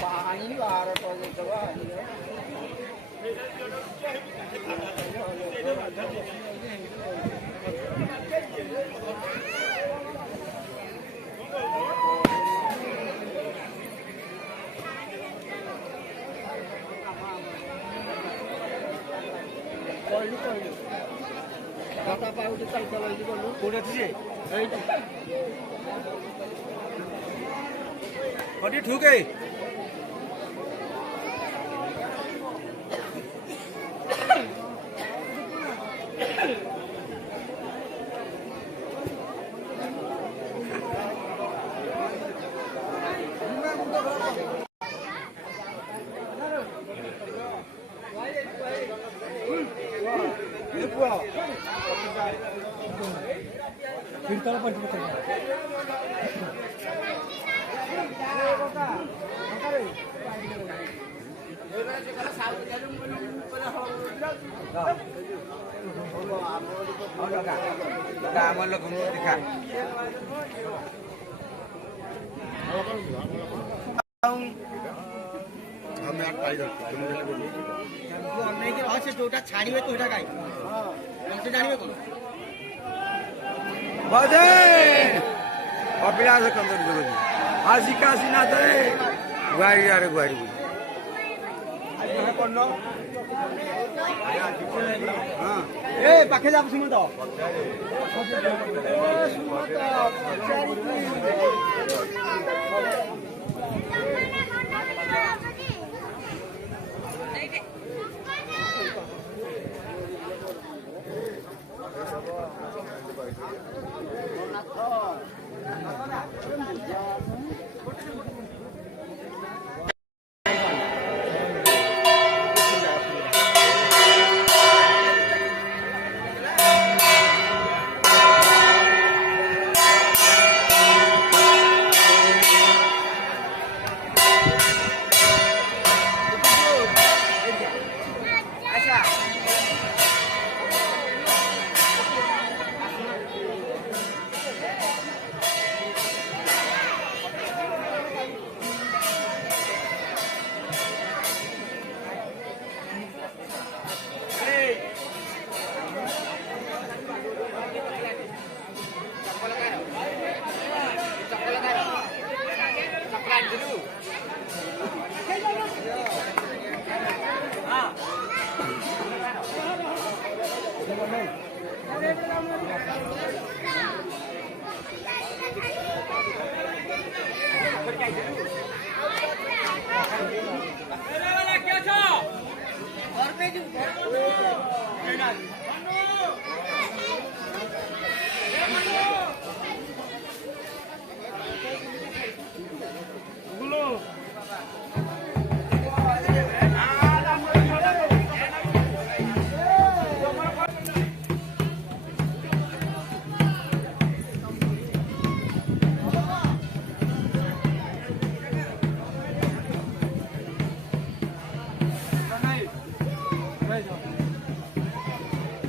पानी बाहर तो दवा kata Pak udah tahu itu dulu. Udah sih. Oh dia ढूके. Kita apa kita? बजे अभिलाष कंदन गुरु आसी कासी ना दे गुआरी यार गुआरी हां ए पाखे जा सुन तो क्या छो? और पे जो